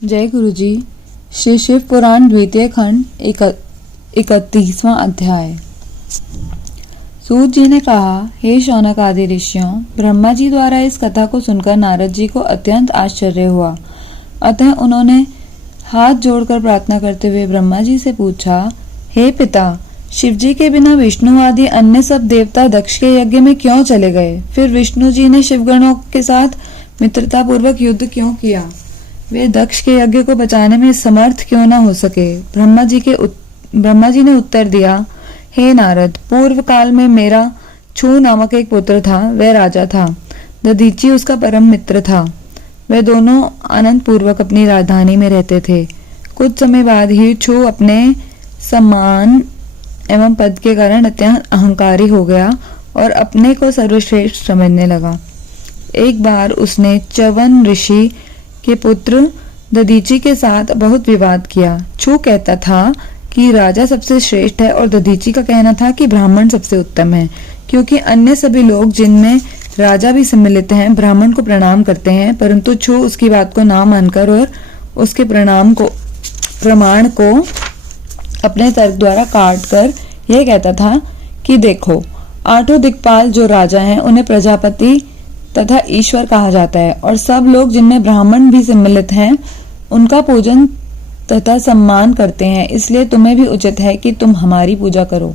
जय गुरु जी। श्री शिव पुराण द्वितीय खंड 31वां अध्याय। सूत जी ने कहा, हे शौनक आदि ऋषियों, ब्रह्मा जी द्वारा इस कथा को सुनकर नारद जी को अत्यंत आश्चर्य हुआ। अतः उन्होंने हाथ जोड़कर प्रार्थना करते हुए ब्रह्मा जी से पूछा, हे पिता, शिव जी के बिना विष्णु आदि अन्य सब देवता दक्ष के यज्ञ में क्यों चले गए? फिर विष्णु जी ने शिवगणों के साथ मित्रता पूर्वक युद्ध क्यों किया? वे दक्ष के यज्ञ को बचाने में समर्थ क्यों न हो सके? ब्रह्मा जी ने उत्तर दिया, हे नारद, पूर्व काल में मेरा छू नामक एक पुत्र था। वह राजा था। दधीची उसका परम मित्र था। वे दोनों आनंद पूर्वक अपनी राजधानी में रहते थे। कुछ समय बाद ही छू अपने सम्मान एवं पद के कारण अत्यंत अहंकारी हो गया और अपने को सर्वश्रेष्ठ समझने लगा। एक बार उसने च्यवन ऋषि के पुत्र दधीची के साथ बहुत विवाद किया। छू कहता था कि राजा सबसे श्रेष्ठ है और दधीची का कहना था कि ब्राह्मण सबसे उत्तम है, क्योंकि अन्य सभी लोग, जिनमें राजा भी सम्मिलित हैं, ब्राह्मण को प्रणाम करते हैं, परंतु छू उसकी बात को ना मानकर और उसके प्रमाण को अपने तर्क द्वारा काट कर यह कहता था कि देखो, आठों दिक्पाल जो राजा हैं उन्हें प्रजापति तथा ईश्वर कहा जाता है, और सब लोग, जिनमें ब्राह्मण भी सम्मिलित हैं, उनका पूजन तथा सम्मान करते हैं। इसलिए तुम्हें भी उचित है कि तुम हमारी पूजा करो।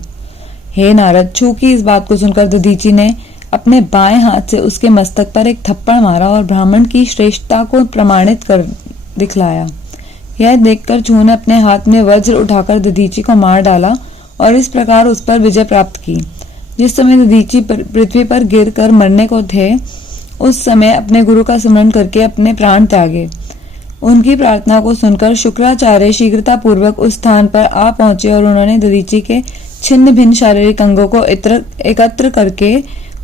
हे नारद, छू की इस बात को सुनकर दधीची ने अपने बाएं हाथ से उसके मस्तक पर एक थप्पड़ मारा और ब्राह्मण की श्रेष्ठता को प्रमाणित कर दिखलाया। यह देखकर छू ने अपने हाथ में वज्र उठाकर दधीची को मार डाला और इस प्रकार उस पर विजय प्राप्त की। जिस समय दधीची पृथ्वी पर गिर कर मरने को थे, उस समय अपने गुरु का स्मरण करके अपने प्राण त्यागे। उनकी प्रार्थना को सुनकर शुक्राचार्य शीघ्रता पूर्वक उस स्थान पर आ पहुंचे और उन्होंने दधीची के छिन्न भिन्न शारीरिक अंगों को एकत्र करके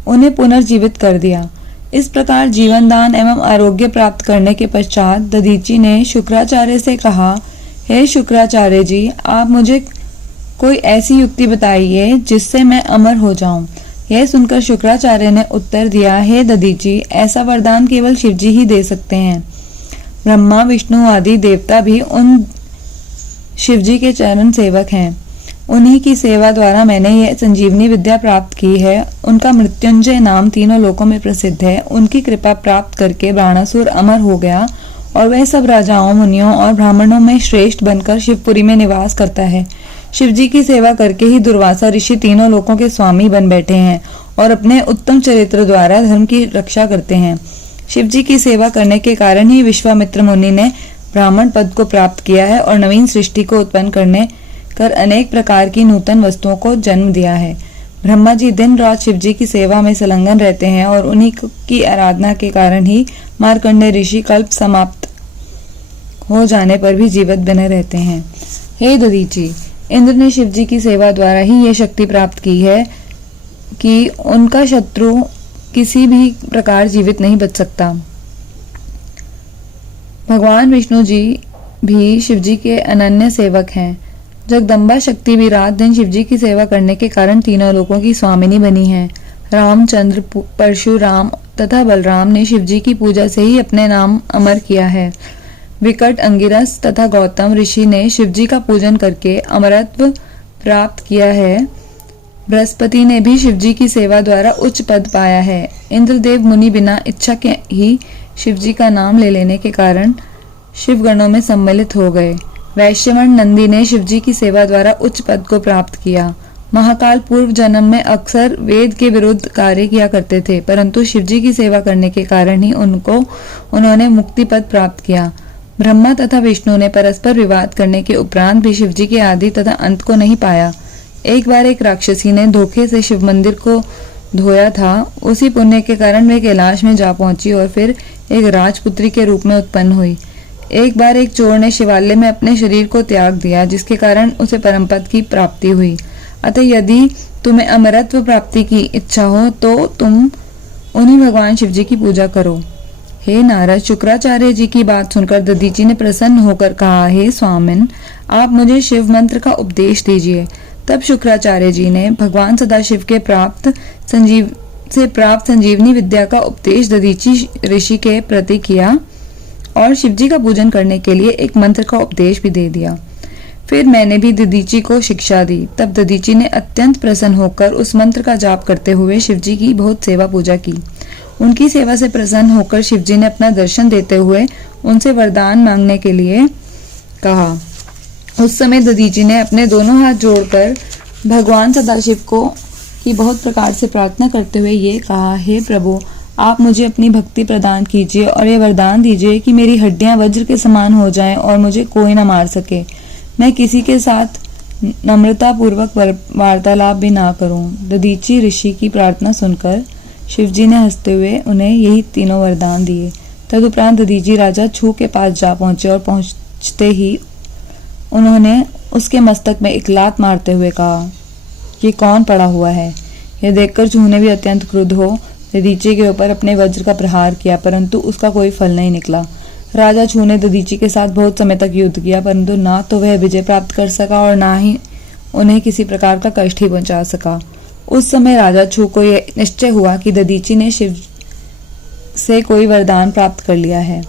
उन्हें पुनर्जीवित कर दिया। इस प्रकार जीवन दान एवं आरोग्य प्राप्त करने के पश्चात दधीची ने शुक्राचार्य से कहा, हे शुक्राचार्य जी, आप मुझे कोई ऐसी युक्ति बताइए जिससे मैं अमर हो जाऊं। यह सुनकर शुक्राचार्य ने उत्तर दिया, हे दधीची, ऐसा वरदान केवल शिवजी ही दे सकते हैं। ब्रह्मा विष्णु आदि देवता भी उन शिवजी के चरण सेवक हैं। उन्हीं की सेवा द्वारा मैंने यह संजीवनी विद्या प्राप्त की है। उनका मृत्युंजय नाम तीनों लोकों में प्रसिद्ध है। उनकी कृपा प्राप्त करके बाणासुर अमर हो गया और वह सब राजाओं, मुनियों और ब्राह्मणों में श्रेष्ठ बनकर शिवपुरी में निवास करता है। शिवजी की सेवा करके ही दुर्वासा ऋषि तीनों लोकों के स्वामी बन बैठे हैं और अपने उत्तम चरित्र द्वारा धर्म की रक्षा करते हैं। शिवजी की सेवा करने के कारण ही विश्वामित्र मुनि ने ब्राह्मण पद को प्राप्त किया है और नवीन सृष्टि को उत्पन्न कर अनेक प्रकार की नूतन वस्तुओं को जन्म दिया है। ब्रह्मा जी दिन रात शिवजी की सेवा में संलग्न रहते हैं और उन्हीं की आराधना के कारण ही मार्कंडेय ऋषि कल्प समाप्त हो जाने पर भी जीवित बने रहते हैं। हे दधीची, इंद्र ने शिवजी की सेवा द्वारा ही ये शक्ति प्राप्त की है कि उनका शत्रु किसी भी प्रकार जीवित नहीं बच सकता। भगवान विष्णु जी भी शिवजी के अनन्य सेवक हैं। जगदम्बा शक्ति भी रात दिन शिवजी की सेवा करने के कारण तीनों लोकों की स्वामिनी बनी है। रामचंद्र, परशुराम तथा बलराम ने शिवजी की पूजा से ही अपने नाम अमर किया है। विकट, अंगिरस तथा गौतम ऋषि ने शिवजी का पूजन करके अमरत्व प्राप्त किया है। बृहस्पति ने भी शिवजी की सेवा द्वारा उच्च पद पाया है। इंद्रदेव मुनि बिना इच्छा के ही शिवजी का नाम ले लेने के कारण शिवगणों में सम्मिलित हो गए। वैश्यवर्ण नंदी ने शिवजी की सेवा द्वारा उच्च पद को प्राप्त किया। महाकाल पूर्व जन्म में अक्सर वेद के विरुद्ध कार्य किया करते थे, परंतु शिवजी की सेवा करने के कारण ही उन्होंने मुक्ति पद प्राप्त किया। ब्रह्मा तथा विष्णु ने परस्पर विवाद करने के उपरांत भी शिवजी के आदि तथा अंत को नहीं पाया। एक बार एक राक्षसी ने धोखे से शिव मंदिर को धोया था। उसी पुण्य के कारण वे कैलाश में जा पहुंची और फिर एक राजपुत्री के रूप में उत्पन्न हुई। एक बार एक चोर ने शिवालय में अपने शरीर को त्याग दिया, जिसके कारण उसे परमपद की प्राप्ति हुई। अतः यदि तुम्हें अमरत्व प्राप्ति की इच्छा हो तो तुम उन्हीं भगवान शिवजी की पूजा करो। हे नारद, शुक्राचार्य जी की बात सुनकर दधीची ने प्रसन्न होकर कहा, हे स्वामिन, आप मुझे शिव मंत्र का उपदेश दीजिए। तब शुक्राचार्य जी ने भगवान सदाशिव के प्राप्त संजीवनी विद्या का उपदेश दधीची ऋषि के प्रति किया और शिवजी का पूजन करने के लिए एक मंत्र का उपदेश भी दे दिया। फिर मैंने भी दधीची को शिक्षा दी। तब दधीची ने अत्यंत प्रसन्न होकर उस मंत्र का जाप करते हुए शिवजी की बहुत सेवा पूजा की। उनकी सेवा से प्रसन्न होकर शिवजी ने अपना दर्शन देते हुए उनसे वरदान मांगने के लिए कहा। उस समय दधीची ने अपने दोनों हाथ जोड़कर भगवान सदाशिव को की बहुत प्रकार से प्रार्थना करते हुए ये कहा, हे प्रभु, आप मुझे अपनी भक्ति प्रदान कीजिए और ये वरदान दीजिए कि मेरी हड्डियां वज्र के समान हो जाएं और मुझे कोई न मार सके। मैं किसी के साथ नम्रता पूर्वक वार्तालाप भी ना करूं। दधीची ऋषि की प्रार्थना सुनकर शिवजी ने हंसते हुए उन्हें यही तीनों वरदान दिए। तदुपरांत दधीची राजा छू के पास जा पहुंचे और पहुंचते ही उन्होंने उसके मस्तक में एक लात मारते हुए कहा, ये कौन पड़ा हुआ है? यह देखकर छू ने भी अत्यंत क्रुद्ध हो दधीची के ऊपर अपने वज्र का प्रहार किया, परंतु उसका कोई फल नहीं निकला। राजा छू ने दधीची के साथ बहुत समय तक युद्ध किया, परंतु ना तो वह विजय प्राप्त कर सका और ना ही उन्हें किसी प्रकार का कष्ट ही पहुंचा सका। उस समय राजा छू को यह निश्चय हुआ कि दधीची ने शिव से कोई वरदान प्राप्त कर लिया है।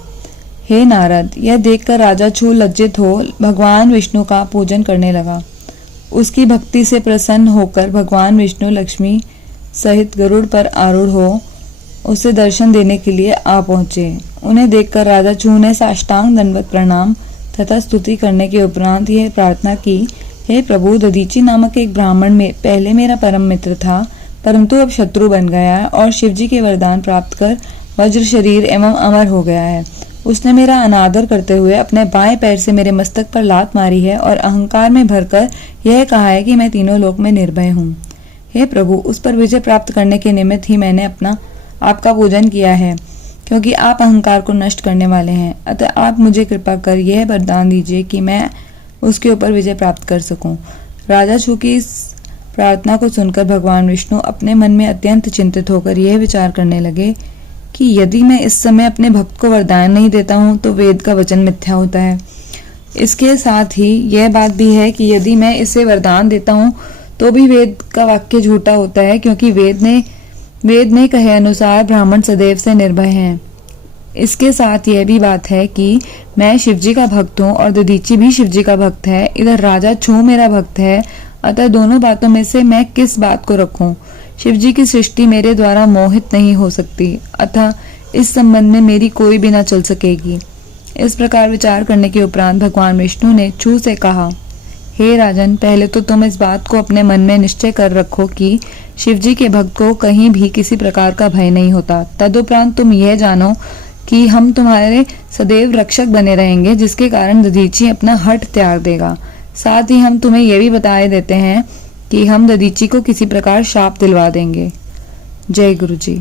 हे नारद, यह देखकर राजा छू लज्जित हो भगवान विष्णु का पूजन करने लगा। उसकी भक्ति से प्रसन्न होकर भगवान विष्णु लक्ष्मी सहित गरुड़ पर आरूढ़ हो उसे दर्शन देने के लिए आ पहुंचे। उन्हें देखकर राजा छू ने साष्टांग दंडवत प्रणाम तथा स्तुति करने के उपरांत यह प्रार्थना की, हे प्रभु, दधीची नामक एक ब्राह्मण में पहले मेरा परम मित्र था, परंतु अब शत्रु बन गया है और शिवजी के वरदान प्राप्त कर वज्र शरीर एवं अमर हो गया है। उसने मेरा अनादर करते हुए अपने बाएं पैर से मेरे मस्तक पर लात मारी है और अहंकार में भरकर यह कहा है कि मैं तीनों लोक में निर्भय हूँ। हे प्रभु, उस पर विजय प्राप्त करने के निमित्त ही मैंने आपका पूजन किया है, क्योंकि आप अहंकार को नष्ट करने वाले हैं। अतः आप मुझे कृपा कर यह वरदान दीजिए कि मैं उसके ऊपर विजय प्राप्त कर सकूं। राजा छू की इस प्रार्थना को सुनकर भगवान विष्णु अपने मन में अत्यंत चिंतित होकर यह विचार करने लगे कि यदि मैं इस समय अपने भक्त को वरदान नहीं देता हूँ तो वेद का वचन मिथ्या होता है। इसके साथ ही यह बात भी है कि यदि मैं इसे वरदान देता हूँ तो भी वेद का वाक्य झूठा होता है, क्योंकि वेद में कहे अनुसार ब्राह्मण सदैव से निर्भय हैं। इसके साथ यह भी बात है कि मैं शिवजी का भक्त हूँ और दधीची भी शिवजी का भक्त है। इधर राजा छू मेरा भक्त है, अतः दोनों बातों में से मैं किस बात को रखूं? शिवजी की सृष्टि मेरे द्वारा मोहित नहीं हो सकती, अतः इस संबंध में मेरी कोई भी न चल सकेगी। इस प्रकार विचार करने के उपरांत भगवान विष्णु ने छू से कहा, हे राजन, पहले तो तुम इस बात को अपने मन में निश्चय कर रखो कि शिवजी के भक्त को कहीं भी किसी प्रकार का भय नहीं होता। तदुपरांत तुम यह जानो कि हम तुम्हारे सदैव रक्षक बने रहेंगे, जिसके कारण दधीची अपना हठ त्याग देगा। साथ ही हम तुम्हें यह भी बताए देते हैं कि हम दधीची को किसी प्रकार शाप दिलवा देंगे। जय गुरु जी।